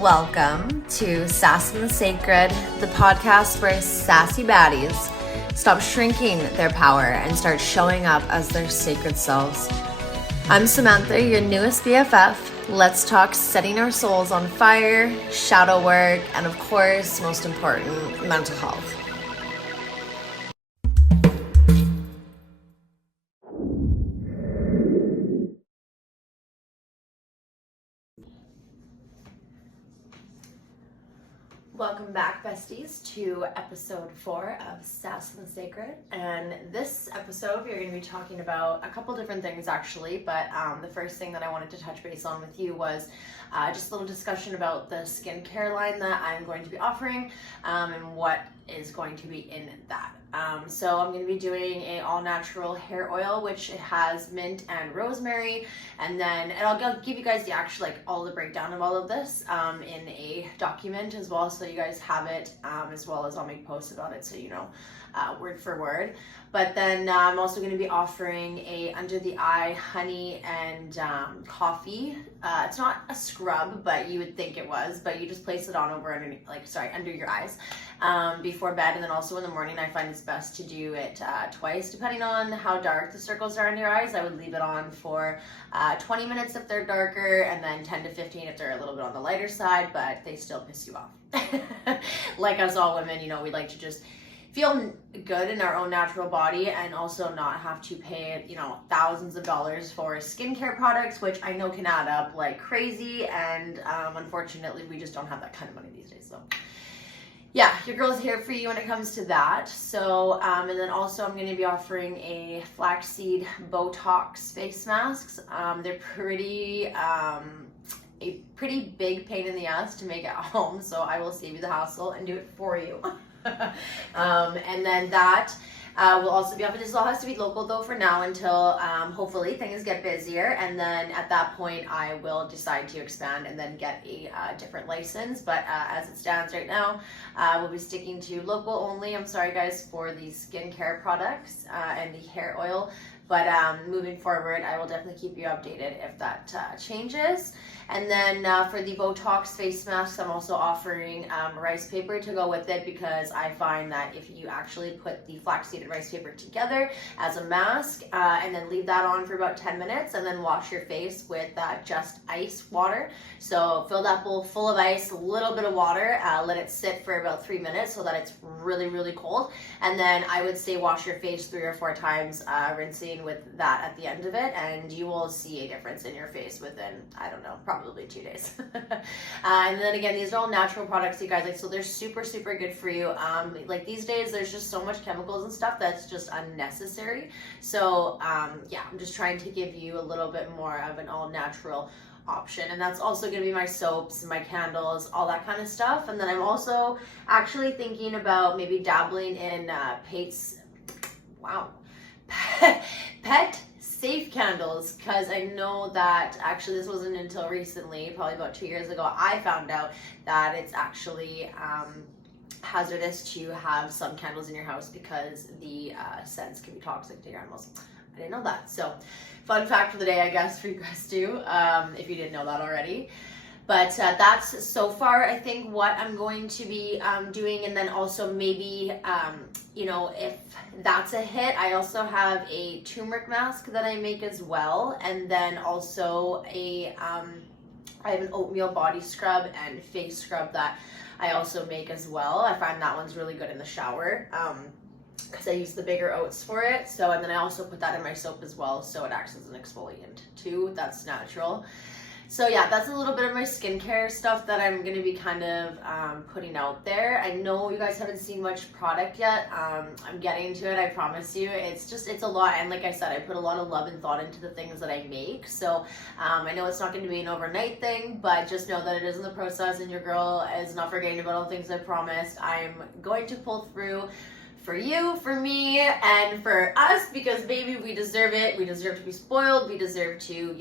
Welcome to Sass and the Sacred, the podcast where sassy baddies stop shrinking their power and start showing up as their sacred selves. I'm Samantha, your newest BFF. Let's talk setting our souls on fire, shadow work, and of course, most important, mental health. Welcome back, besties, to episode 4 of Sass and the Sacred. And this episode, we're going to be talking about a couple different things, actually. But the first thing that I wanted to touch base on with you was just a little discussion about the skincare line that I'm going to be offering and what is going to be in that. So I'm going to be doing a all-natural hair oil, which it has mint and rosemary, and I'll give you guys the actual, all the breakdown of all of this in a document as well, so you guys have it, as well as I'll make posts about it so you know word for word. But then I'm also going to be offering a under the eye honey and coffee. It's not a scrub, but you would think it was, but you just place it on under your eyes before bed, and then also in the morning. I find it's best to do it twice, depending on how dark the circles are in your eyes. I would leave it on for 20 minutes if they're darker, and then 10 to 15 if they're a little bit on the lighter side, but they still piss you off. Like us all women, we like to just feel good in our own natural body and also not have to pay, thousands of dollars for skincare products, which I know can add up like crazy. And unfortunately, we just don't have that kind of money these days. So yeah, your girl's here for you when it comes to that. So, and then also I'm going to be offering a flaxseed Botox face masks. They're a pretty big pain in the ass to make at home, so I will save you the hassle and do it for you. And then that will also be offered. This all has to be local though for now until hopefully things get busier, and then at that point I will decide to expand and then get a different license. But as it stands right now, we'll be sticking to local only. I'm sorry guys for the skincare products and the hair oil, but moving forward I will definitely keep you updated if that changes. And then for the Botox face masks, I'm also offering rice paper to go with it, because I find that if you actually put the flaxseed and rice paper together as a mask and then leave that on for about 10 minutes and then wash your face with just ice water. So fill that bowl full of ice, a little bit of water, let it sit for about 3 minutes so that it's really, really cold. And then I would say wash your face 3 or 4 times, rinsing with that at the end of it, and you will see a difference in your face within, I don't know, probably 2 days. And then again, these are all natural products, you guys, so they're super, super good for you. These days there's just so much chemicals and stuff that's just unnecessary. So yeah, I'm just trying to give you a little bit more of an all natural option, and that's also going to be my soaps, my candles, all that kind of stuff. And then I'm also actually thinking about maybe dabbling in pet safe candles, because I know that actually this wasn't until recently, probably about 2 years ago, I found out that it's actually hazardous to have some candles in your house because the scents can be toxic to your animals. I didn't know that. So fun fact for the day, I guess, for you guys too, if you didn't know that already. But that's so far, I think, what I'm going to be doing. And then also maybe, if that's a hit, I also have a turmeric mask that I make as well. And then also I have an oatmeal body scrub and face scrub that I also make as well. I find that one's really good in the shower, because I use the bigger oats for it. So, and then I also put that in my soap as well, so it acts as an exfoliant too. That's natural. So yeah, that's a little bit of my skincare stuff that I'm going to be kind of putting out there. I know you guys haven't seen much product yet. I'm getting to it, I promise you. It's a lot, and like I said, I put a lot of love and thought into the things that I make. So I know it's not going to be an overnight thing, but just know that it is in the process, and your girl is not forgetting about all the things I promised. I'm going to pull through for you, for me, and for us, because baby, we deserve it. We deserve to be spoiled. We deserve to,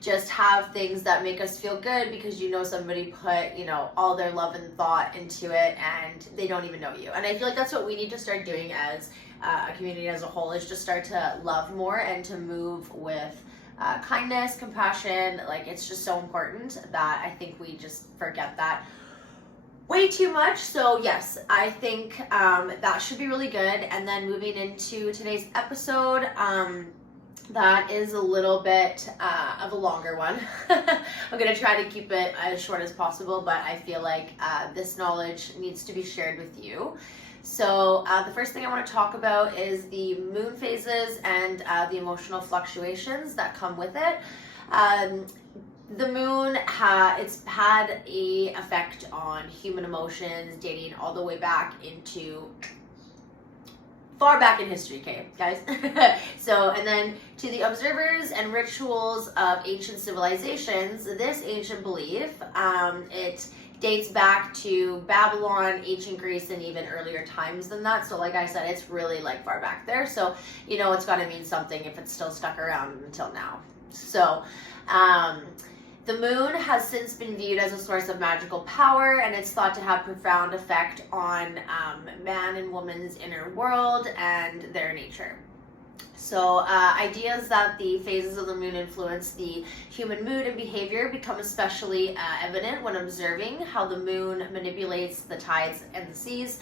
just have things that make us feel good, because somebody put, all their love and thought into it, and they don't even know you. And I feel like that's what we need to start doing as a community as a whole, is just start to love more and to move with kindness, compassion. Like, it's just so important that I think we just forget that way too much. So yes, I think that should be really good. And then moving into today's episode, that is a little bit of a longer one. I'm going to try to keep it as short as possible, but I feel like this knowledge needs to be shared with you. So the first thing I want to talk about is the moon phases and the emotional fluctuations that come with it. The moon, it's had a effect on human emotions dating all the way back into far back in history, okay, guys? So, and then to the observers and rituals of ancient civilizations, this ancient belief, it dates back to Babylon, ancient Greece, and even earlier times than that. So like I said, it's really like far back there. So, you know, it's got to mean something if it's still stuck around until now. So, the moon has since been viewed as a source of magical power, and it's thought to have profound effect on man and woman's inner world and their nature. So ideas that the phases of the moon influence the human mood and behavior become especially evident when observing how the moon manipulates the tides and the seas.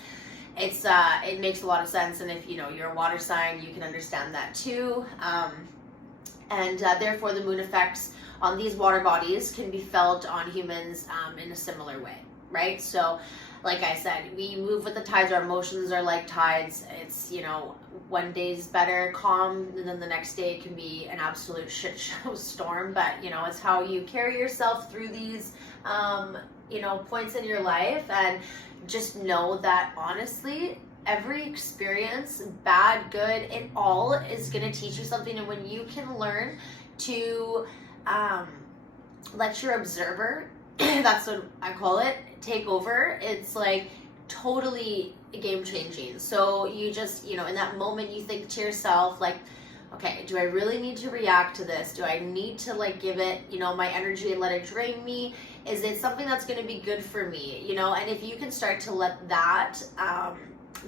It makes a lot of sense, and if you know you're a water sign, you can understand that too. And therefore, the moon effects on these water bodies can be felt on humans in a similar way, right? So, like I said, we move with the tides. Our emotions are like tides. It's, you know, one day's better, calm, and then the next day can be an absolute shit show storm. But, you know, it's how you carry yourself through these, you know, points in your life. And just know that, honestly, every experience, bad, good, it all is going to teach you something. And when you can learn to let your observer, that's what I call it, take over, it's like totally game changing. So you just, you know, in that moment you think to yourself like, okay, do I really need to react to this? Do I need to like give it, you know, my energy and let it drain me? Is it something that's going to be good for me? You know, and if you can start to let that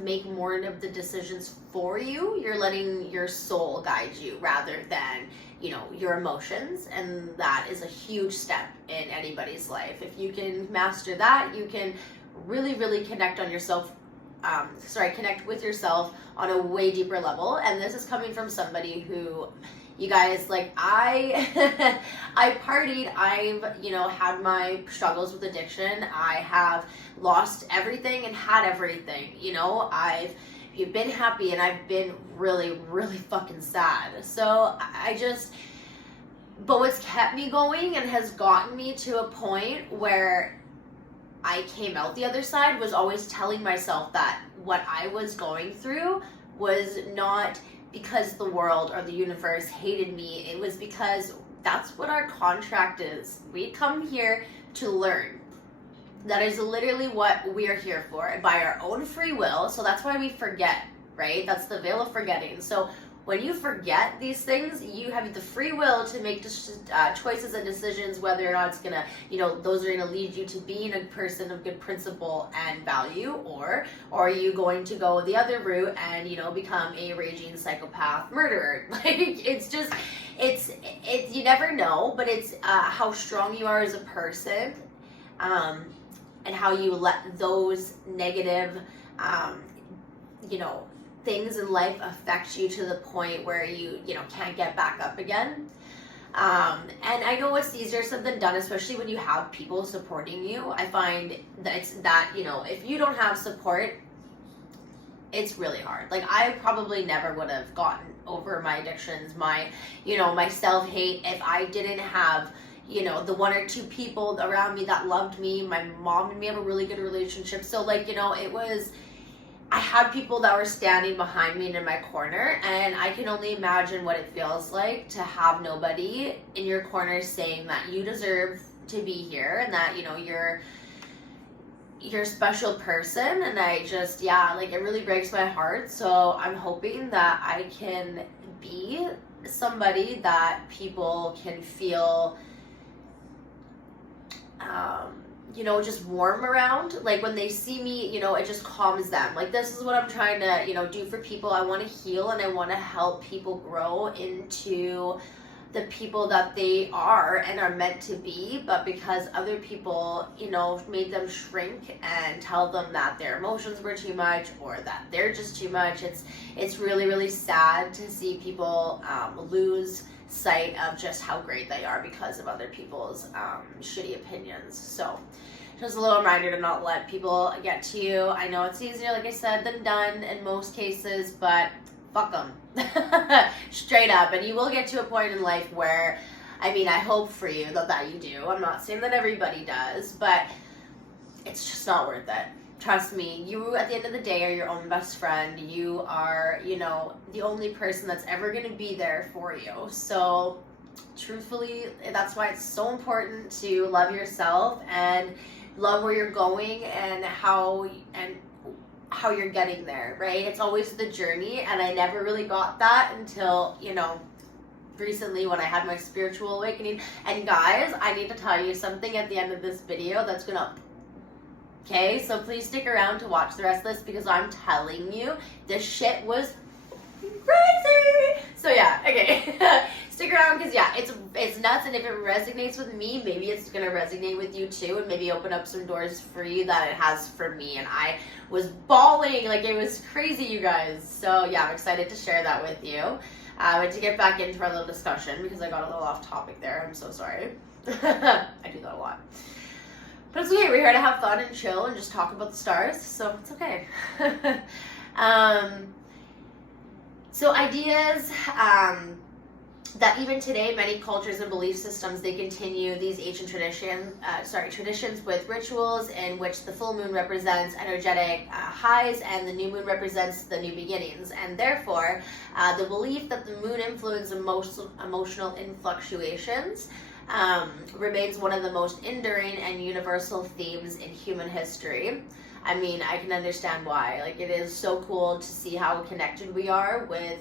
make more of the decisions for you, you're letting your soul guide you rather than, you know, your emotions. And that is a huge step in anybody's life. If you can master that, you can really, really connect on yourself, connect with yourself on a way deeper level. And this is coming from somebody who, you guys, like I partied, I've, you know, had my struggles with addiction. I have lost everything and had everything, you know, you've been happy and I've been really, really fucking sad. So but what's kept me going and has gotten me to a point where I came out the other side was always telling myself that what I was going through was not because the world or the universe hated me. It was because that's what our contract is. We come here to learn. That is literally what we're here for, by our own free will. So that's why we forget, right? That's the veil of forgetting. So when you forget these things, you have the free will to make choices and decisions, whether or not it's gonna, you know, those are gonna lead you to being a person of good principle and value, or are you going to go the other route and, you know, become a raging psychopath murderer? Like, it's just, it's you never know, but it's how strong you are as a person, and how you let those negative, you know, things in life affect you to the point where you know, can't get back up again. And I know it's easier said than done, especially when you have people supporting you. I find that, you know, if you don't have support, it's really hard. Like, I probably never would have gotten over my addictions, my, you know, my self-hate, if I didn't have, you know, the one or two people around me that loved me. My mom and me have a really good relationship. So, like, you know, I had people that were standing behind me and in my corner, and I can only imagine what it feels like to have nobody in your corner saying that you deserve to be here and that, you know, you're a special person. And I just, yeah, like, it really breaks my heart. So I'm hoping that I can be somebody that people can feel, you know, just warm around. Like, when they see me, you know, it just calms them. Like, this is what I'm trying to, you know, do for people. I want to heal and I want to help people grow into the people that they are and are meant to be, but because other people, you know, made them shrink and tell them that their emotions were too much or that they're just too much. It's really, really sad to see people lose sight of just how great they are because of other people's shitty opinions. So just a little reminder to not let people get to you. I know it's easier, like I said, than done in most cases, but fuck them. Straight up. And you will get to a point in life where, I mean, I hope for you that you do. I'm not saying that everybody does, but it's just not worth it. Trust me, you at the end of the day are your own best friend. You are, you know, the only person that's ever going to be there for you. So truthfully, that's why it's so important to love yourself and love where you're going and how you're getting there, right? It's always the journey, and I never really got that until, you know, recently when I had my spiritual awakening. And guys, I need to tell you something at the end of this video that's gonna, okay, so please stick around to watch the rest of this, because I'm telling you, this shit was crazy. So yeah, okay. Stick around, because yeah, it's nuts, and if it resonates with me, maybe it's gonna resonate with you too, and maybe open up some doors for you that it has for me. And I was bawling, like it was crazy, you guys. So yeah, I'm excited to share that with you. And to get back into our little discussion, because I got a little off topic there. I'm so sorry. I do that a lot. But it's okay, we're here to have fun and chill and just talk about the stars, so it's okay. So ideas that even today, many cultures and belief systems, they continue these ancient traditions with rituals in which the full moon represents energetic highs and the new moon represents the new beginnings. And therefore, the belief that the moon influences emotional fluctuations remains one of the most enduring and universal themes in human history. I mean, I can understand why. Like, it is so cool to see how connected we are with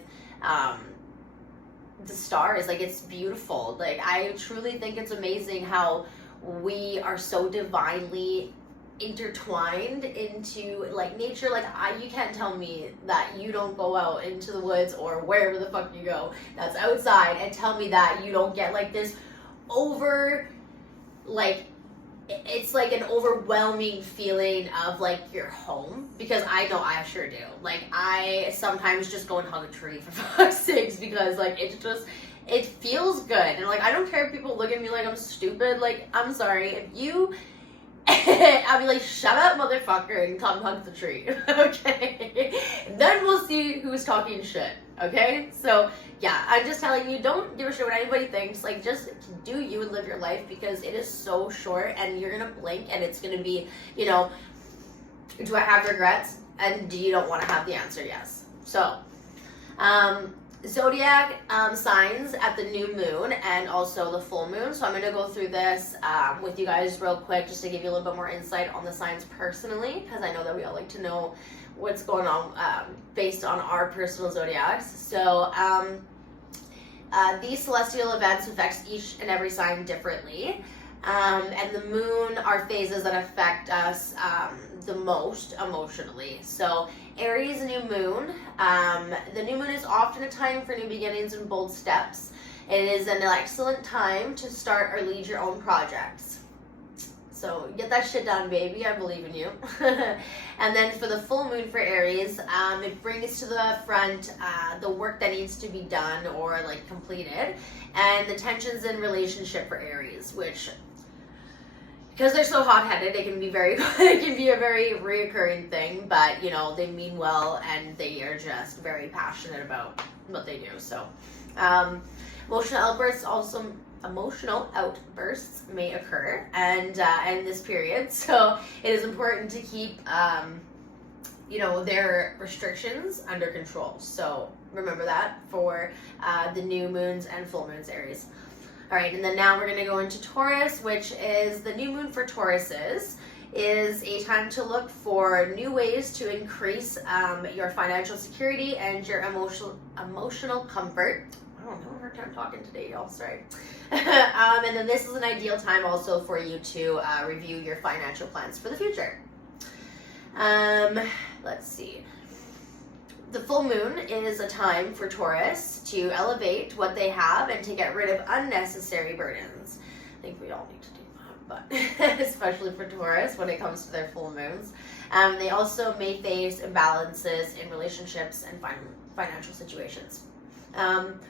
the stars. Like, it's beautiful. Like, I truly think it's amazing how we are so divinely intertwined into like nature. Like, you can't tell me that you don't go out into the woods or wherever the fuck you go that's outside and tell me that you don't get like this it's like an overwhelming feeling of like your home, because I know I sure do. Like, I sometimes just go and hug a tree for fuck's sakes, because like it feels good. And like, I don't care if people look at me like I'm stupid. Like, I'm sorry, if you I'll be like, shut up, motherfucker, and come hug the tree. Okay? Then we'll see who's talking shit. Okay? So yeah, I'm just telling you, don't give a shit what anybody thinks. Like, just do you and live your life, because it is so short, and you're gonna blink and it's gonna be, you know, do I have regrets? And do you don't want to have the answer? Yes. So zodiac signs at the new moon and also the full moon. So I'm going to go through this with you guys real quick, just to give you a little bit more insight on the signs personally, because I know that we all like to know what's going on based on our personal zodiacs. So these celestial events affect each and every sign differently. And the moon are phases that affect us the most emotionally. So Aries, new moon. The new moon is often a time for new beginnings and bold steps. It is an excellent time to start or lead your own projects. So get that shit done, baby. I believe in you. And then for the full moon for Aries, it brings to the front the work that needs to be done or like completed, and the tensions in relationship for Aries, which, because they're so hot-headed, it can be a very reoccurring thing, but you know, they mean well and they are just very passionate about what they do. So emotional outbursts may occur and in this period, so it is important to keep you know, their restrictions under control. So remember that for the new moons and full moons, Aries. All right, and then now we're going to go into Taurus, which is the new moon for Tauruses. Is a time to look for new ways to increase your financial security and your emotional comfort. I don't know, I have a hard time talking today, y'all. Sorry. And then this is an ideal time also for you to review your financial plans for the future. Let's see. the full moon is a time for Taurus to elevate what they have and to get rid of unnecessary burdens. I think we all need to do that, but especially for Taurus when it comes to their full moons. They also may face imbalances in relationships and financial situations.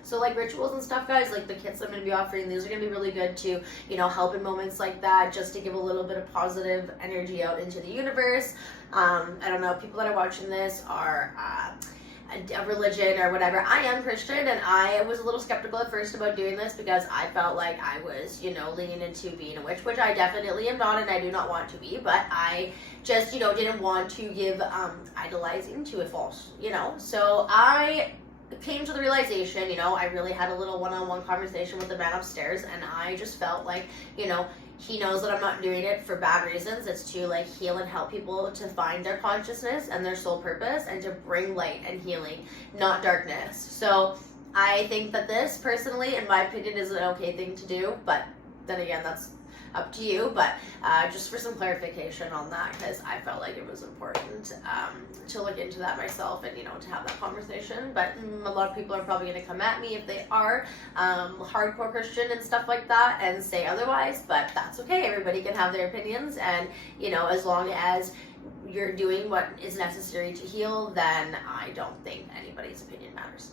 So like rituals and stuff, guys, like the kits I'm going to be offering, these are going to be really good to, you know, help in moments like that, just to give a little bit of positive energy out into the universe. I don't know, people that are watching this are a religion or whatever. I am Christian, and I was a little skeptical at first about doing this because I felt like I was, you know, leaning into being a witch, which I definitely am not, and I do not want to be, but I just, you know, didn't want to give idolizing to a false, you know. So I came to the realization, you know, I really had a little one-on-one conversation with the man upstairs, and I just felt like, you know, he knows that I'm not doing it for bad reasons. It's to like heal and help people to find their consciousness and their soul purpose, and to bring light and healing, not darkness. So I think that this, personally, in my opinion, is an okay thing to do, but then again, that's up to you. But just for some clarification on that, because I felt like it was important to look into that myself, and, you know, to have that conversation. But a lot of people are probably going to come at me if they are hardcore Christian and stuff like that and say otherwise, but that's okay. Everybody can have their opinions, and, you know, as long as you're doing what is necessary to heal, then I don't think anybody's opinion matters.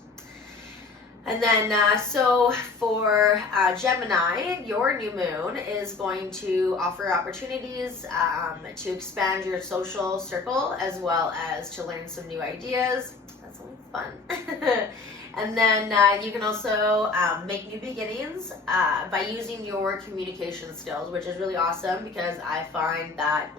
And then, so for Gemini, your new moon is going to offer opportunities to expand your social circle, as well as to learn some new ideas. That's always fun. And then you can also make new beginnings by using your communication skills, which is really awesome, because I find that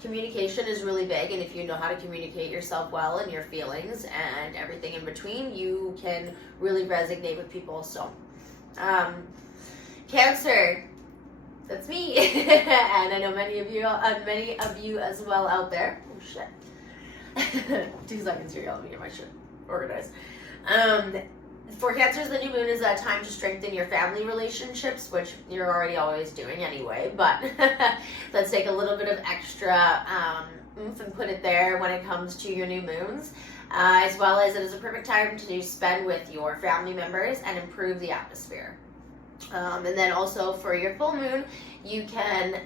communication is really big, and if you know how to communicate yourself well and your feelings and everything in between, you can really resonate with people. So Cancer, that's me. And I know many of you as well out there. Oh shit. 2 seconds here, let me get my shit organized. For Cancers, the new moon is a time to strengthen your family relationships, which you're already always doing anyway, but let's take a little bit of extra oomph and put it there when it comes to your new moons, as well as it is a perfect time to spend with your family members and improve the atmosphere. And then also for your full moon, you can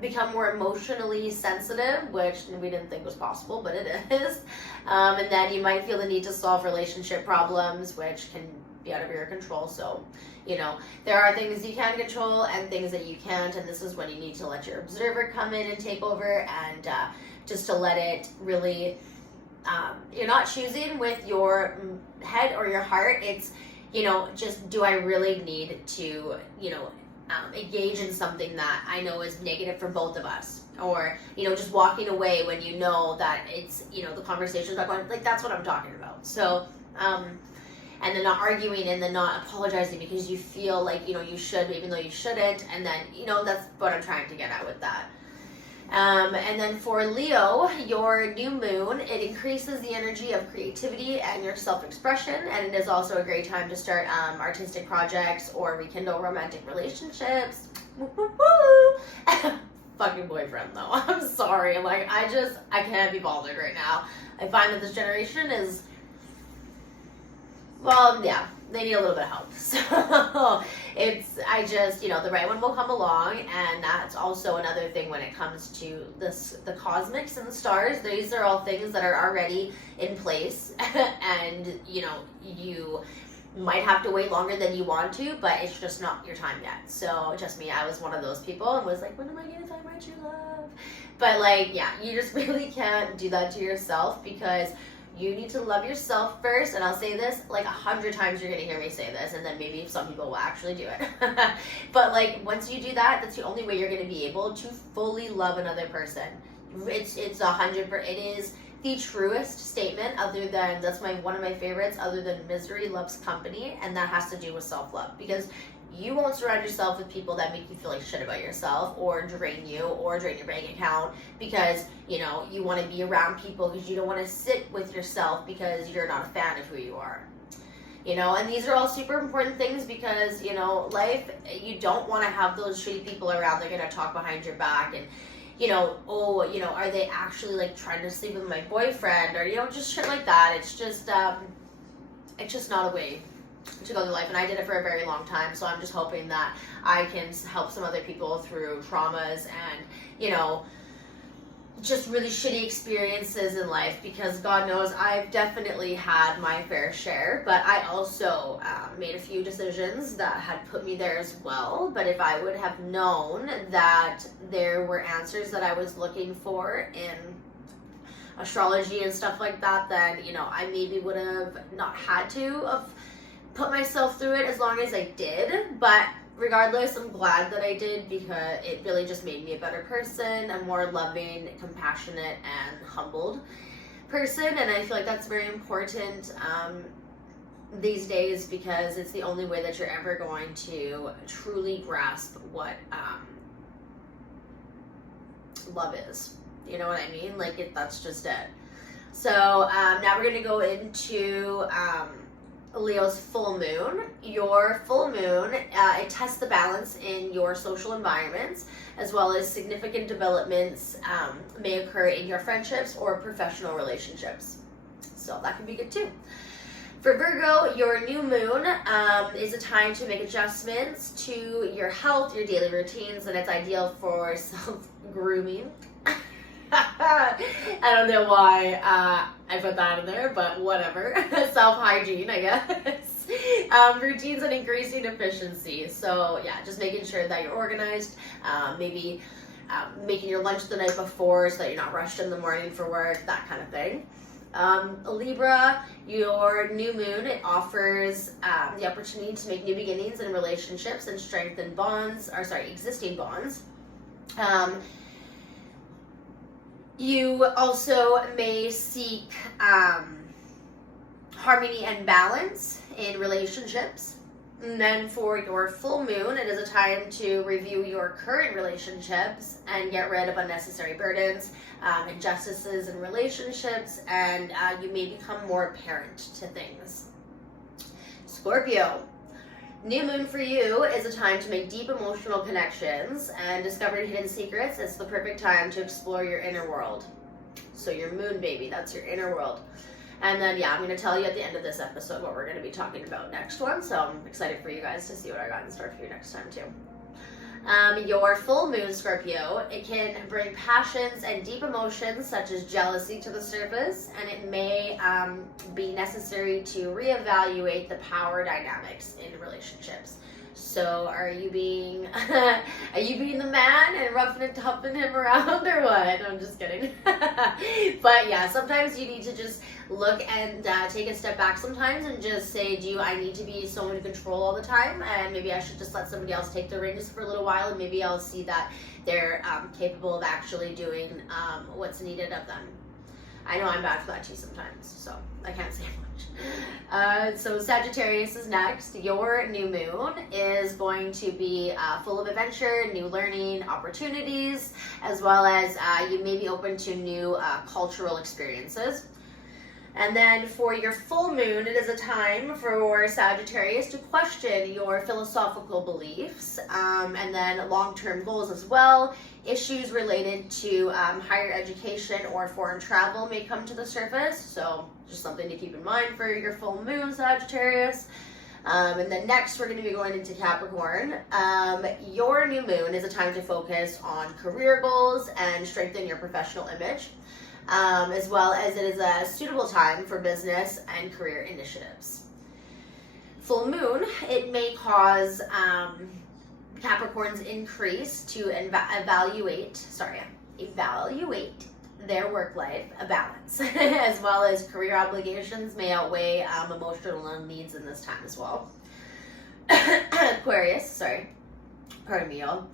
become more emotionally sensitive, which we didn't think was possible, but it is. And then you might feel the need to solve relationship problems, which can be out of your control. So, you know, there are things you can control and things that you can't, and this is when you need to let your observer come in and take over, and just to let it really, you're not choosing with your head or your heart. It's, you know, just, do I really need to, you know, engage in something that I know is negative for both of us? Or, you know, just walking away when you know that it's, you know, the conversation's not going, like, that's what I'm talking about. So, and then not arguing, and then not apologizing because you feel like, you know, you should, even though you shouldn't. And then, you know, that's what I'm trying to get at with that. And then for Leo, your new moon, it increases the energy of creativity and your self-expression, and it is also a great time to start artistic projects or rekindle romantic relationships. Woo, woo, woo. Fucking boyfriend though, I'm sorry, like, I can't be bothered right now. I find that this generation is, well, yeah, they need a little bit of help. So you know, the right one will come along, and that's also another thing when it comes to the cosmics and the stars. These are all things that are already in place, and, you know, you might have to wait longer than you want to, but it's just not your time yet. So just me, I was one of those people and was like, when am I gonna find my true love? But, like, yeah, you just really can't do that to yourself, because you need to love yourself first. And I'll say this like 100 times, you're gonna hear me say this, and then maybe some people will actually do it. But, like, once you do that, that's the only way you're gonna be able to fully love another person. It's 100%. It is the truest statement, other than, that's one of my favorites, other than misery loves company, and that has to do with self-love, because you won't surround yourself with people that make you feel like shit about yourself, or drain you, or drain your bank account, because, you know, you want to be around people because you don't want to sit with yourself because you're not a fan of who you are. You know, and these are all super important things, because, you know, life, you don't want to have those shitty people around. They're going to talk behind your back, and, you know, oh, you know, are they actually like trying to sleep with my boyfriend, or, you know, just shit like that. It's just not a way to go through life, and I did it for a very long time, so I'm just hoping that I can help some other people through traumas and, you know, just really shitty experiences in life, because God knows I've definitely had my fair share, but I also made a few decisions that had put me there as well. But if I would have known that there were answers that I was looking for in astrology and stuff like that, then, you know, I maybe would have not had to have put myself through it as long as I did. But regardless, I'm glad that I did, because it really just made me a better person, a more loving, compassionate, and humbled person. And I feel like that's very important these days, because it's the only way that you're ever going to truly grasp what love is. You know what I mean? Like, that's just it. So now we're going to go into Leo's full moon. Your full moon, it tests the balance in your social environments, as well as significant developments may occur in your friendships or professional relationships. So that can be good too. For Virgo, your new moon is a time to make adjustments to your health, your daily routines, and it's ideal for self-grooming. I don't know why I put that in there, but whatever. Self-hygiene, I guess. Routines and increasing efficiency. So yeah, just making sure that you're organized. Maybe making your lunch the night before so that you're not rushed in the morning for work, that kind of thing. Libra, your new moon, it offers the opportunity to make new beginnings in relationships and strengthen existing bonds. You also may seek harmony and balance in relationships. And then for your full moon, it is a time to review your current relationships and get rid of unnecessary burdens, injustices in relationships, and you may become more apparent to things. Scorpio. New moon for you is a time to make deep emotional connections and discover hidden secrets. It's the perfect time to explore your inner world. So your moon, baby, that's your inner world. And then, yeah, I'm going to tell you at the end of this episode what we're going to be talking about next one. So I'm excited for you guys to see what I got in store for you next time too. Your full moon, Scorpio, it can bring passions and deep emotions such as jealousy to the surface, and it may be necessary to reevaluate the power dynamics in relationships. So are you being the man and roughing and toughing him around, or what? I'm just kidding. But yeah, sometimes you need to just look and take a step back sometimes and just say, I need to be so in control all the time, and maybe I should just let somebody else take the reins for a little while, and maybe I'll see that they're capable of actually doing what's needed of them. I know I'm bad for that too sometimes, so I can't say much. So Sagittarius is next. Your new moon is going to be full of adventure, new learning opportunities, as well as you may be open to new cultural experiences. And then for your full moon, it is a time for Sagittarius to question your philosophical beliefs, and then long-term goals as well. Issues related to higher education or foreign travel may come to the surface, so just something to keep in mind for your full moon, Sagittarius. And then next, we're going to be going into Capricorn. Your new moon is a time to focus on career goals and strengthen your professional image, as well as it is a suitable time for business and career initiatives. Full moon, it may cause Capricorn's increase to evaluate their work life balance, as well as career obligations may outweigh emotional needs in this time as well. Aquarius, pardon me, y'all.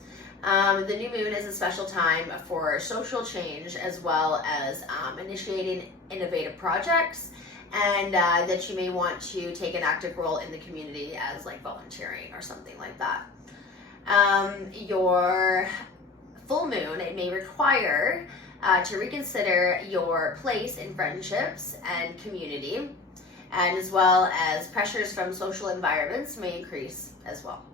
The new moon is a special time for social change, as well as initiating innovative projects, and that you may want to take an active role in the community as like volunteering or something like that. Your full moon, it may require to reconsider your place in friendships and community, and as well as pressures from social environments may increase as well.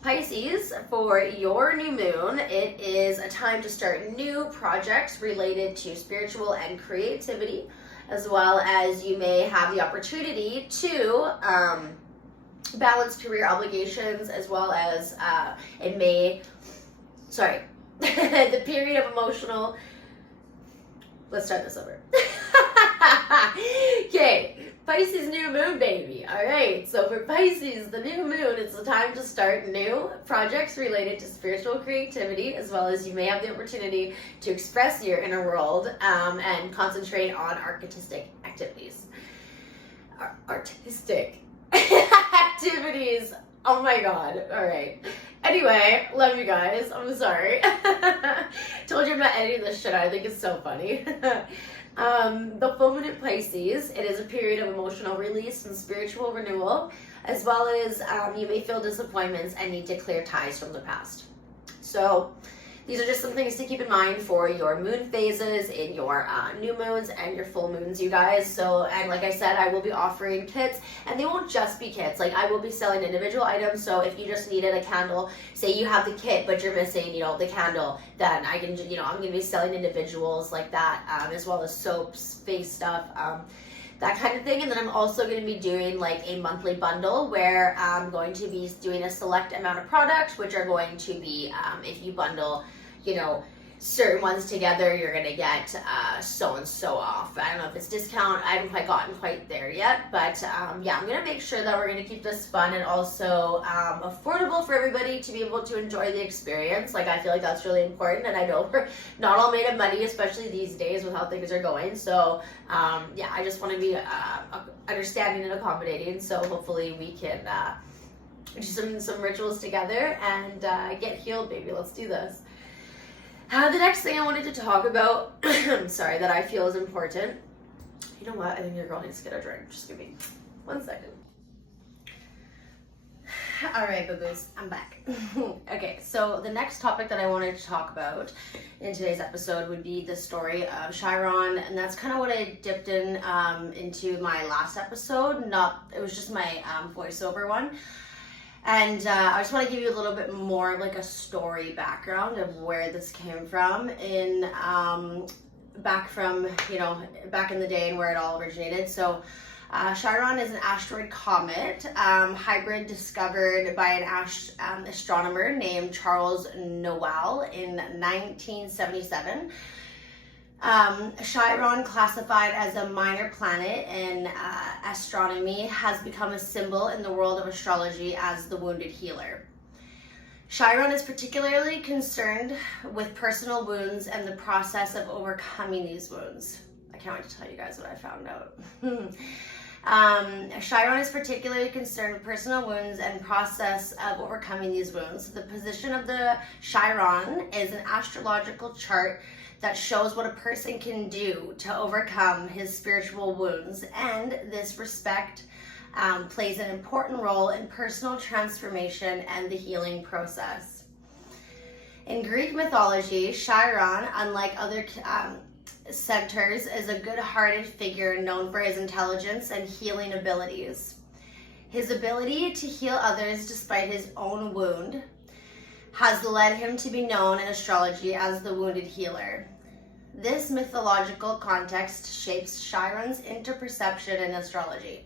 Pisces, for your new moon, it is a time to start new projects related to spiritual and creativity, as well as you may have the opportunity to balance career obligations, as well as the period of emotional, let's start this over. Okay, Pisces new moon, baby. All right, so for Pisces, the new moon, it's the time to start new projects related to spiritual creativity, as well as you may have the opportunity to express your inner world and concentrate on artistic activities. Artistic activities. Oh my God. All right. Anyway, love you guys. I'm sorry. Told you I'm not editing this shit out. I think it's so funny. The full moon in Pisces, it is a period of emotional release and spiritual renewal, as well as you may feel disappointments and need to clear ties from the past. So these are just some things to keep in mind for your moon phases in your new moons and your full moons, you guys. So, and like I said, I will be offering kits, and they won't just be kits. Like, I will be selling individual items. So if you just needed a candle, say you have the kit, but you're missing, the candle, then I can, I'm going to be selling individuals like that, as well as soaps, face stuff, that kind of thing. And then I'm also going to be doing like a monthly bundle where I'm going to be doing a select amount of products, which are going to be, if you bundle, certain ones together, you're going to get so and so off. I don't know if it's discount. I haven't gotten quite there yet, but yeah, I'm going to make sure that we're going to keep this fun and also affordable for everybody to be able to enjoy the experience. Like, I feel like that's really important, and I know we're not all made of money, especially these days with how things are going. So yeah, I just want to be understanding and accommodating. So hopefully we can do some rituals together and get healed, baby. Let's do this. The next thing I wanted to talk about, sorry, that I feel is important. You know what? I think your girl needs to get a drink. Just give me 1 second. All right, boo-boos, I'm back. Okay, so the next topic that I wanted to talk about in today's episode would be the story of Chiron, and that's kind of what I dipped into my last episode. It was just my voiceover one. And I just want to give you a little bit more of like a story background of where this came from back in the day and where it all originated. So Chiron is an asteroid comet hybrid discovered by an astronomer named Charles Noel in 1977. Chiron, classified as a minor planet in astronomy, has become a symbol in the world of astrology as the wounded healer. Chiron is particularly concerned with personal wounds and the process of overcoming these wounds. I can't wait to tell you guys what I found out. Chiron is particularly concerned with personal wounds and process of overcoming these wounds. The position of the Chiron is an astrological chart that shows what a person can do to overcome his spiritual wounds, and this respect plays an important role in personal transformation and the healing process. In Greek mythology, Chiron, unlike other centaurs, is a good-hearted figure known for his intelligence and healing abilities. His ability to heal others despite his own wound has led him to be known in astrology as the wounded healer. This mythological context shapes Chiron's interpretation in astrology.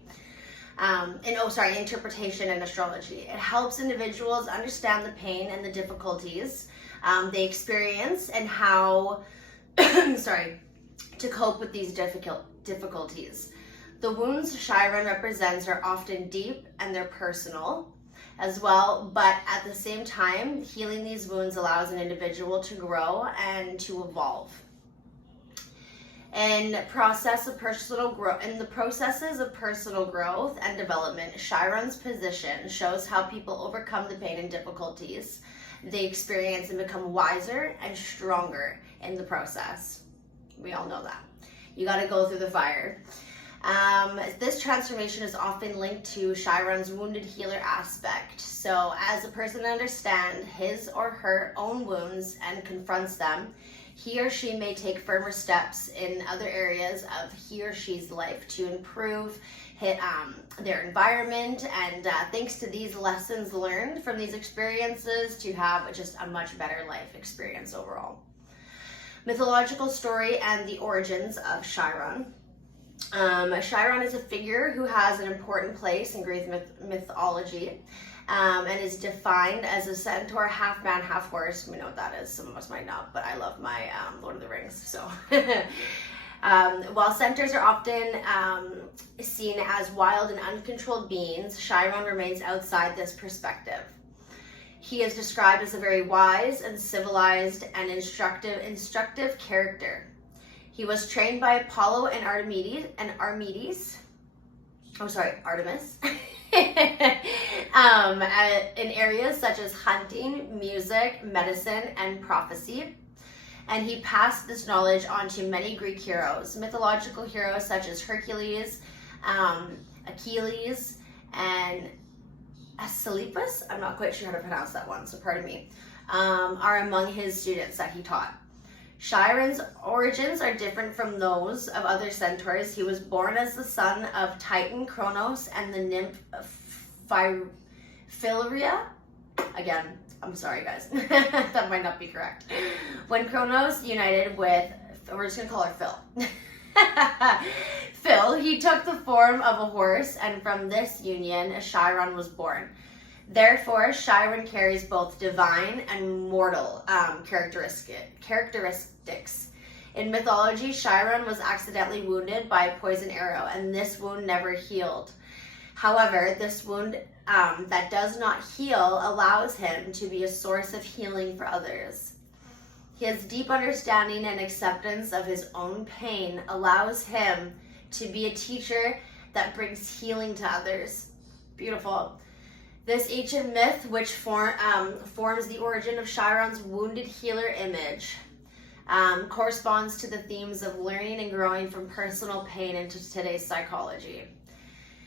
Interpretation in astrology. It helps individuals understand the pain and the difficulties they experience and how to cope with these difficulties. The wounds Chiron represents are often deep and they're personal as well, but at the same time, healing these wounds allows an individual to grow and to evolve. In the processes of personal growth and development, Chiron's position shows how people overcome the pain and difficulties they experience and become wiser and stronger in the process. We all know that. You got to go through the fire. This transformation is often linked to Chiron's wounded healer aspect. So as a person understands his or her own wounds and confronts them, he or she may take firmer steps in other areas of he or she's life to improve their environment, and thanks to these lessons learned from these experiences, to have just a much better life experience overall. Mythological story and the origins of Chiron. Chiron is a figure who has an important place in Greek mythology, and is defined as a centaur, half man, half horse. We know what that is. Some of us might not, but I love my Lord of the Rings. So, while centaurs are often seen as wild and uncontrolled beings, Chiron remains outside this perspective. He is described as a very wise and civilized and instructive character. He was trained by Apollo and Artemis. In areas such as hunting, music, medicine, and prophecy. And he passed this knowledge on to many Greek heroes, mythological heroes such as Hercules, Achilles, and Asclepius, I'm not quite sure how to pronounce that one, so pardon me, are among his students that he taught. Chiron's origins are different from those of other centaurs. He was born as the son of Titan Kronos and the nymph Philria. Again, I'm sorry guys, that might not be correct. When Kronos united with, we're just gonna call her Phil. Phil, he took the form of a horse, and from this union, Chiron was born. Therefore, Chiron carries both divine and mortal characteristics. In mythology, Chiron was accidentally wounded by a poison arrow, and this wound never healed. However, this wound that does not heal allows him to be a source of healing for others. His deep understanding and acceptance of his own pain allows him to be a teacher that brings healing to others. Beautiful. This ancient myth, which forms the origin of Chiron's wounded healer image, corresponds to the themes of learning and growing from personal pain into today's psychology.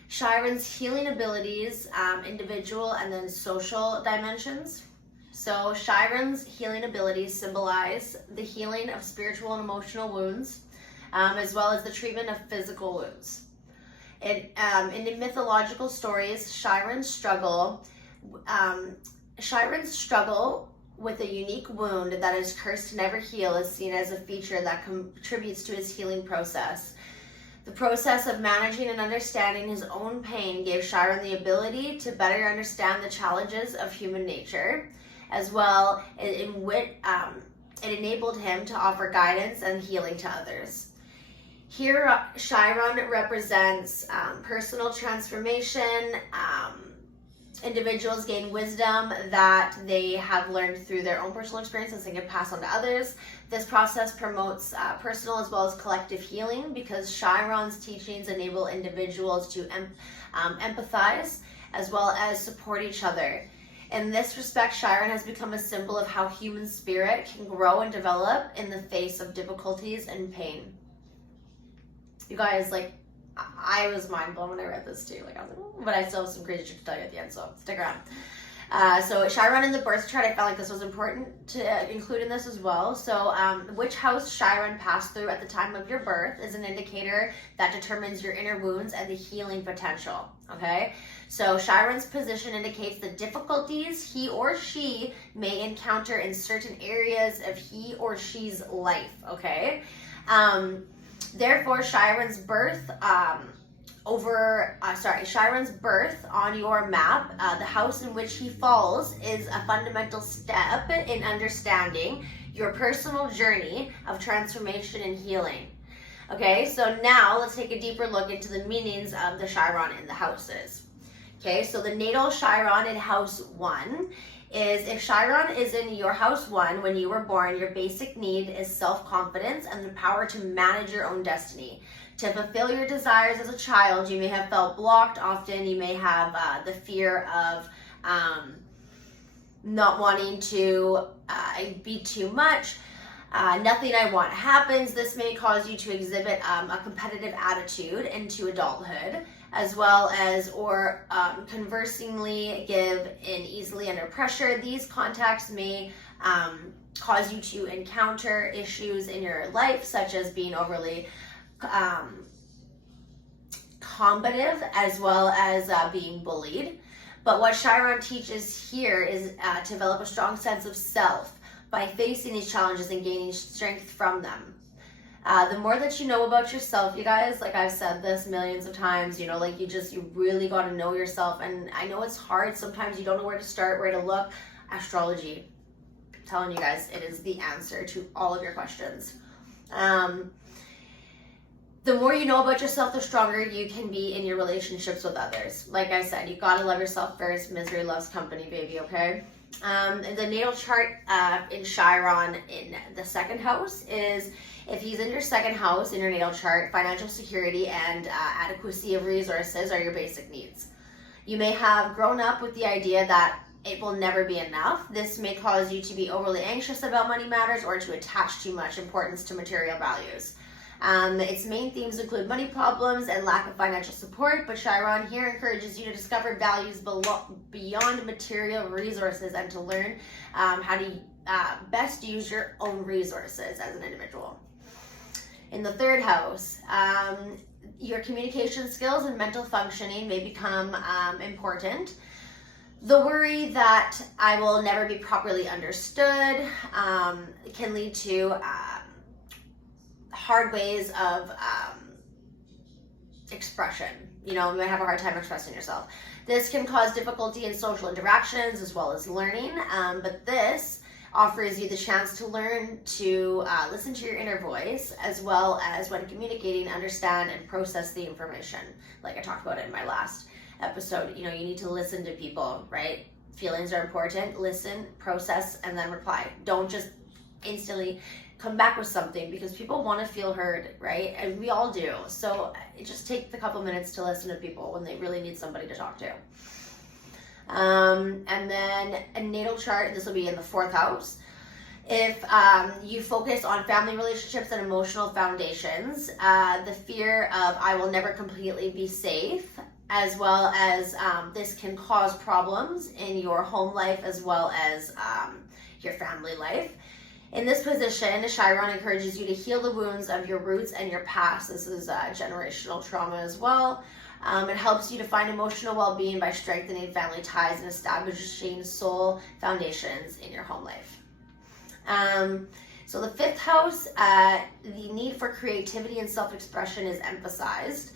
Chiron's healing abilities, individual and then social dimensions. So Chiron's healing abilities symbolize the healing of spiritual and emotional wounds, as well as the treatment of physical wounds. In the mythological stories, Chiron's struggle with a unique wound that is cursed to never heal is seen as a feature that contributes to his healing process. The process of managing and understanding his own pain gave Chiron the ability to better understand the challenges of human nature, as well it enabled him to offer guidance and healing to others. Here, Chiron represents personal transformation. Individuals gain wisdom that they have learned through their own personal experiences and can pass on to others. This process promotes personal as well as collective healing, because Chiron's teachings enable individuals to empathize as well as support each other. In this respect, Chiron has become a symbol of how human spirit can grow and develop in the face of difficulties and pain. You guys, like, I was mind blown when I read this too. Like, I was like, oh, but I still have some crazy shit to tell you at the end, so stick around. So Chiron in the birth chart, I felt like this was important to include in this as well. So which house Chiron passed through at the time of your birth is an indicator that determines your inner wounds and the healing potential, okay? So Chiron's position indicates the difficulties he or she may encounter in certain areas of he or she's life, okay? Therefore, Chiron's birth Chiron's birth on your map, the house in which he falls, is a fundamental step in understanding your personal journey of transformation and healing. Okay, so now let's take a deeper look into the meanings of the Chiron in the houses. Okay, so the natal Chiron in house 1 is, if Chiron is in your house 1 when you were born, your basic need is self-confidence and the power to manage your own destiny. To fulfill your desires as a child, you may have felt blocked. Often you may have the fear of not wanting to be too much. Nothing I want happens. This may cause you to exhibit a competitive attitude into adulthood, as well as, or conversely, give in easily under pressure. These contexts may cause you to encounter issues in your life, such as being overly combative, as well as being bullied. But what Chiron teaches here is to develop a strong sense of self by facing these challenges and gaining strength from them. The more that you know about yourself, you guys, like I've said this millions of times, you know, like you really got to know yourself. And I know it's hard. Sometimes you don't know where to start, where to look. Astrology, I'm telling you guys, it is the answer to all of your questions. The more you know about yourself, the stronger you can be in your relationships with others. Like I said, you gotta love yourself first. Misery loves company, baby, okay? The natal chart in Chiron in the second house is, if he's in your second house in your natal chart, financial security and adequacy of resources are your basic needs. You may have grown up with the idea that it will never be enough. This may cause you to be overly anxious about money matters or to attach too much importance to material values. Its main themes include money problems and lack of financial support, but Chiron here encourages you to discover values beyond material resources and to learn how to best use your own resources as an individual. In the third house, your communication skills and mental functioning may become important. The worry that I will never be properly understood can lead to hard ways of expression. You know, you might have a hard time expressing yourself. This can cause difficulty in social interactions as well as learning, but this offers you the chance to learn to listen to your inner voice, as well as when communicating, understand and process the information. Like I talked about it in my last episode, you know, you need to listen to people, right? Feelings are important. Listen, process, and then reply. Don't just instantly come back with something, because people want to feel heard, right? And we all do. So it just takes a couple minutes to listen to people when they really need somebody to talk to. And then a natal chart, this will be in the fourth house. If you focus on family relationships and emotional foundations, the fear of I will never completely be safe, as well as this can cause problems in your home life as well as your family life. In this position, Chiron encourages you to heal the wounds of your roots and your past. This is generational trauma as well. It helps you to find emotional well-being by strengthening family ties and establishing soul foundations in your home life. So the fifth house, the need for creativity and self-expression is emphasized.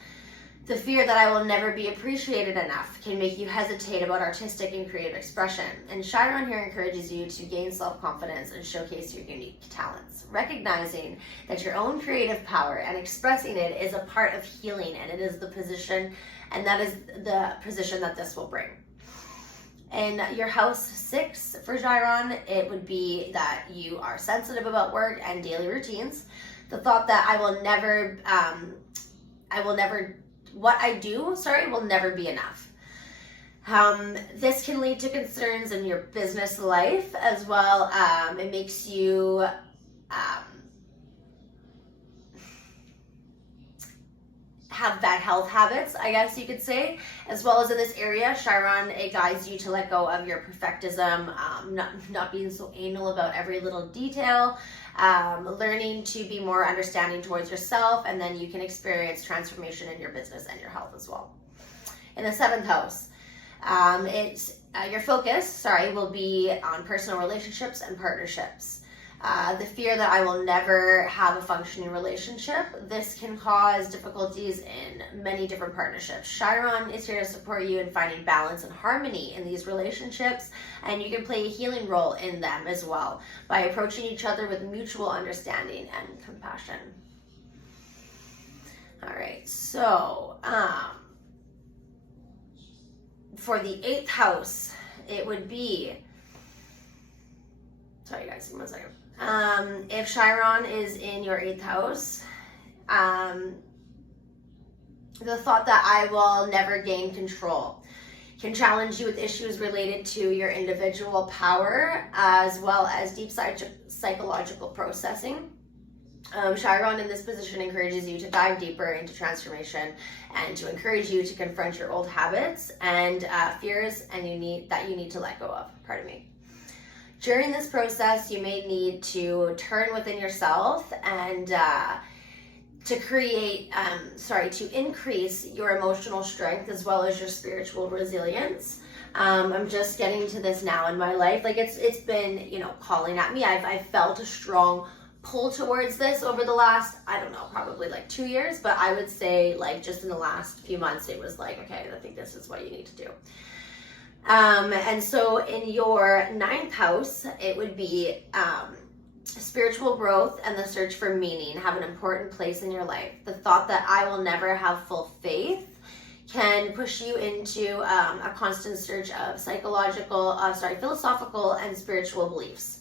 The fear that I will never be appreciated enough can make you hesitate about artistic and creative expression. And Chiron here encourages you to gain self-confidence and showcase your unique talents, recognizing that your own creative power and expressing it is a part of healing, and it is the position, and that is the position that this will bring. In your house 6 for Chiron, it would be that you are sensitive about work and daily routines. The thought that what I do, will never be enough. This can lead to concerns in your business life as well. It makes you have bad health habits, I guess you could say, as well as in this area. Chiron, it guides you to let go of your perfectism, not being so anal about every little detail, learning to be more understanding towards yourself, and then you can experience transformation in your business and your health as well. In the 7th house, your focus, will be on personal relationships and partnerships. The fear that I will never have a functioning relationship, this can cause difficulties in many different partnerships. Chiron is here to support you in finding balance and harmony in these relationships, and you can play a healing role in them as well by approaching each other with mutual understanding and compassion. All right, so for the 8th house, it would be, sorry guys, give me 1 second. If Chiron is in your 8th house, the thought that I will never gain control can challenge you with issues related to your individual power as well as deep psychological processing. Chiron in this position encourages you to dive deeper into transformation and to encourage you to confront your old habits and fears that you need to let go of. Pardon me. During this process, you may need to turn within yourself and to increase your emotional strength as well as your spiritual resilience. I'm just getting to this now in my life. Like it's been, calling at me. I've felt a strong pull towards this over the last, I don't know, probably like 2 years, but I would say like just in the last few months, it was like, okay, I think this is what you need to do. And so in your 9th house, it would be spiritual growth and the search for meaning have an important place in your life. The thought that I will never have full faith can push you into a constant search of philosophical and spiritual beliefs.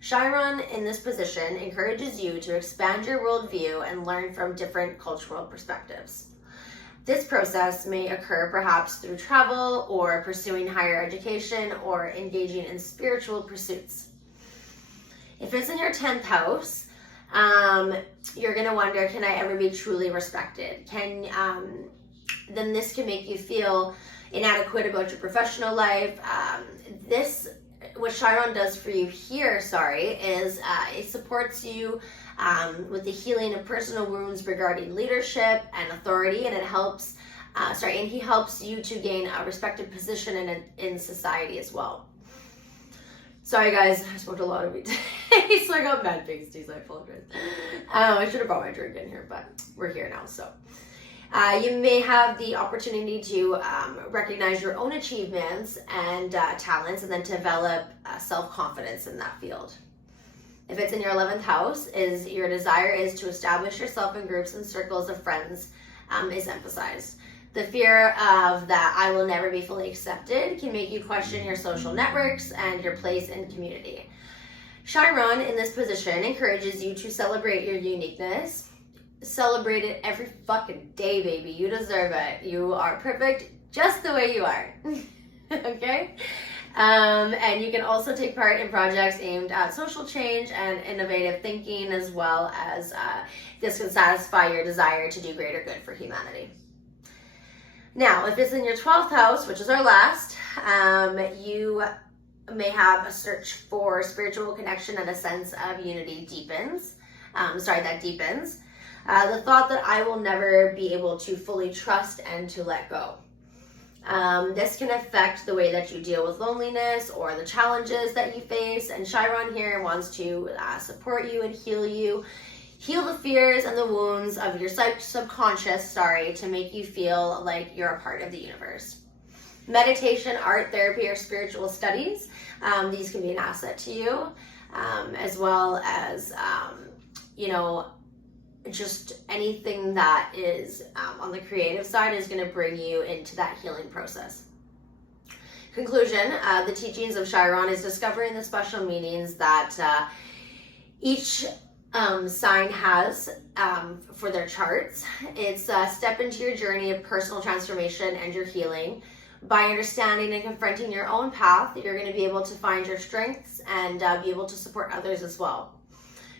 Chiron in this position encourages you to expand your worldview and learn from different cultural perspectives. This process may occur perhaps through travel or pursuing higher education or engaging in spiritual pursuits. If it's in your 10th house, you're going to wonder, can I ever be truly respected? Then this can make you feel inadequate about your professional life. What Chiron does for you here, is it supports you with the healing of personal wounds regarding leadership and authority, and it helps, and he helps you to gain a respected position in society as well. Sorry guys, I smoked a lot of weed today, so I got mad pasties, I apologize. I should have brought my drink in here, but we're here now, so. You may have the opportunity to recognize your own achievements and talents and then develop self-confidence in that field. If it's in your 11th house, your desire is to establish yourself in groups and circles of friends is emphasized. The fear of that I will never be fully accepted can make you question your social networks and your place in community. Chiron in this position encourages you to celebrate your uniqueness. Celebrate it every fucking day, baby. You deserve it. You are perfect just the way you are. Okay? And you can also take part in projects aimed at social change and innovative thinking, as well as this can satisfy your desire to do greater good for humanity. Now, if it's in your 12th house, which is our last, you may have a search for spiritual connection and a sense of unity deepens. That deepens. The thought that I will never be able to fully trust and to let go. This can affect the way that you deal with loneliness or the challenges that you face. And Chiron here wants to support you and heal the fears and the wounds of your subconscious, to make you feel like you're a part of the universe. Meditation, art, therapy, or spiritual studies, these can be an asset to you, as well as, just anything that is on the creative side is going to bring you into that healing process. Conclusion, the teachings of Chiron is discovering the special meanings that each sign has for their charts. It's a step into your journey of personal transformation and your healing. By understanding and confronting your own path, you're going to be able to find your strengths and be able to support others as well.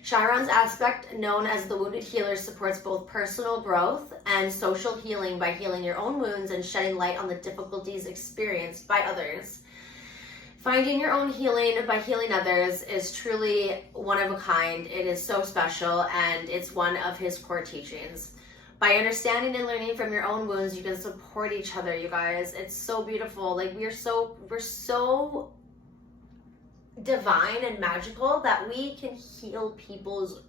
Chiron's aspect, known as the wounded healer, supports both personal growth and social healing by healing your own wounds and shedding light on the difficulties experienced by others. Finding your own healing by healing others is truly one of a kind. It is so special, and it's one of his core teachings. By understanding and learning from your own wounds, you can support each other, you guys. It's so beautiful. Like, we're so divine and magical that we can heal people's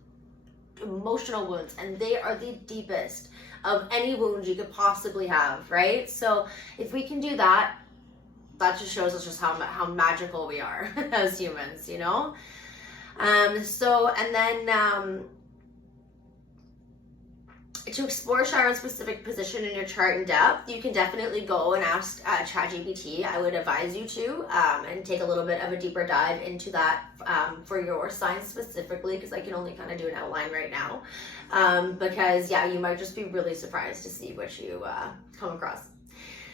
emotional wounds, and they are the deepest of any wounds you could possibly have, right? So if we can do that, that just shows us just how magical we are as humans, to explore Chiron's specific position in your chart in depth, you can definitely go and ask ChatGPT. I would advise you to and take a little bit of a deeper dive into that for your sign specifically, because I can only kind of do an outline right now. Because you might just be really surprised to see what you come across.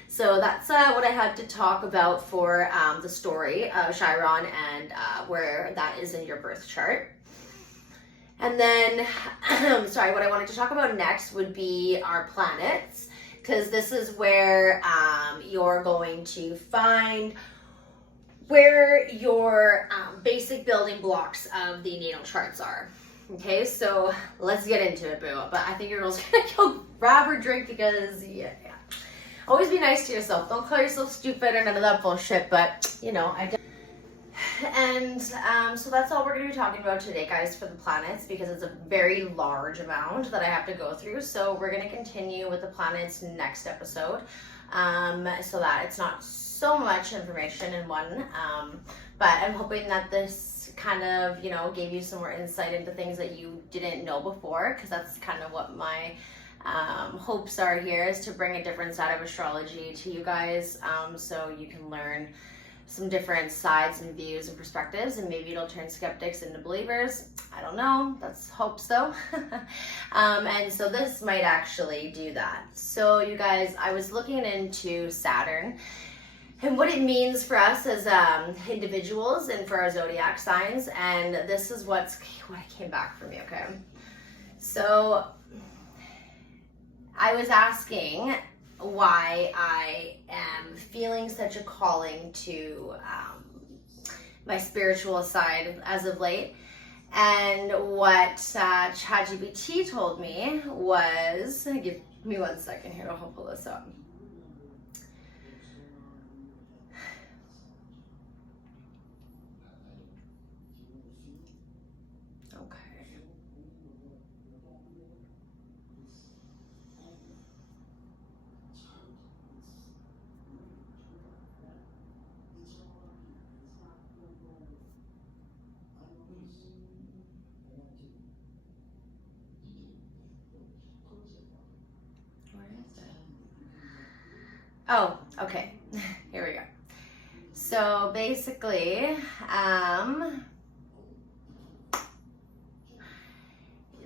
So that's what I had to talk about for the story of Chiron and where that is in your birth chart. And then, what I wanted to talk about next would be our planets, because this is where you're going to find where your basic building blocks of the natal charts are. Okay, so let's get into it, boo. But I think your girl's gonna go grab her drink because, yeah. Always be nice to yourself. Don't call yourself stupid or none of that bullshit, but, you know, I do. And so that's all we're going to be talking about today, guys, for the planets, because it's a very large amount that I have to go through. So we're going to continue with the planets next episode, so that it's not so much information in one. But I'm hoping that this kind of, you know, gave you some more insight into things that you didn't know before, because that's kind of what my hopes are here, is to bring a different side of astrology to you guys, so you can learn some different sides and views and perspectives, and maybe it'll turn skeptics into believers. I don't know, that's hope so. And so this might actually do that. So you guys, I was looking into Saturn and what it means for us as individuals and for our zodiac signs, and this is what came back for me, okay? So I was asking why I am feeling such a calling to my spiritual side as of late. And what ChatGPT told me was, give me 1 second here to pull this up. Oh, okay. Here we go. So basically,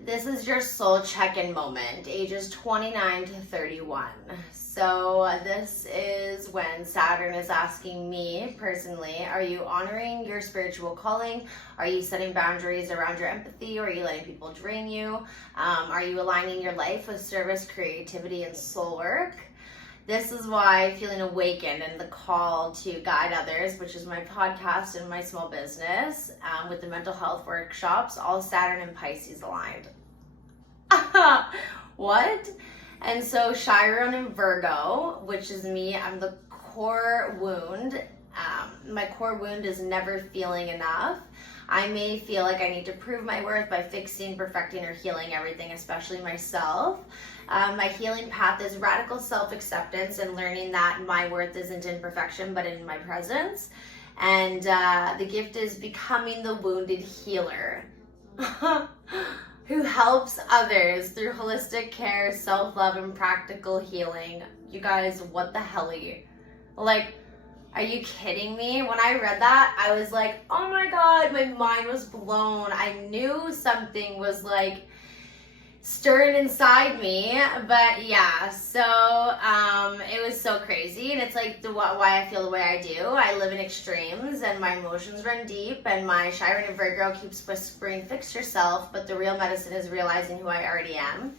this is your soul check-in moment, ages 29 to 31. So this is when Saturn is asking me personally, are you honoring your spiritual calling? Are you setting boundaries around your empathy, or are you letting people drain you? Are you aligning your life with service, creativity, and soul work? This is why feeling awakened and the call to guide others, which is my podcast and my small business, with the mental health workshops, all Saturn and Pisces aligned. What? And so Chiron and Virgo, which is me, I'm the core wound. My core wound is never feeling enough. I may feel like I need to prove my worth by fixing, perfecting, or healing everything, especially myself. My healing path is radical self-acceptance and learning that my worth isn't in perfection, but in my presence. And the gift is becoming the wounded healer who helps others through holistic care, self-love, and practical healing. You guys, what the hell-y? Like, are you kidding me? When I read that, I was like, oh my God, my mind was blown. I knew something was like stirring inside me, but yeah, so it was so crazy, and it's like why I feel the way I do. I live in extremes, and my emotions run deep, and my Chiron and Virgo keeps whispering, fix yourself, but the real medicine is realizing who I already am.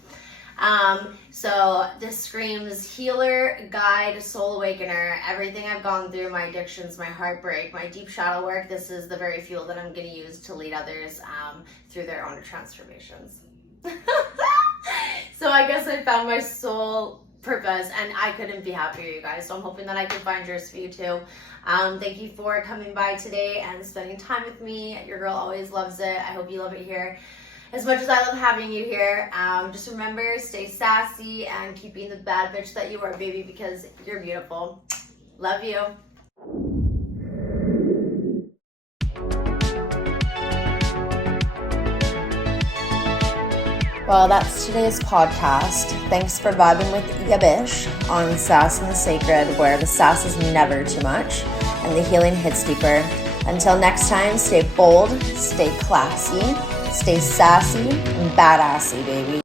So this screams healer, guide, soul awakener. Everything I've gone through, my addictions, my heartbreak, my deep shadow work, this is the very fuel that I'm going to use to lead others through their own transformations. So I guess I found my soul purpose, and I couldn't be happier, you guys. So I'm hoping that I can find yours for you too. Thank you for coming by today and spending time with me. Your girl always loves it. I hope you love it here as much as I love having you here. Just remember, stay sassy and keep being the bad bitch that you are, baby, because you're beautiful. Love you. Well, that's today's podcast. Thanks for vibing with Yabish on Sass and the Sacred, where the sass is never too much and the healing hits deeper. Until next time, stay bold, stay classy, stay sassy, and badassy, baby.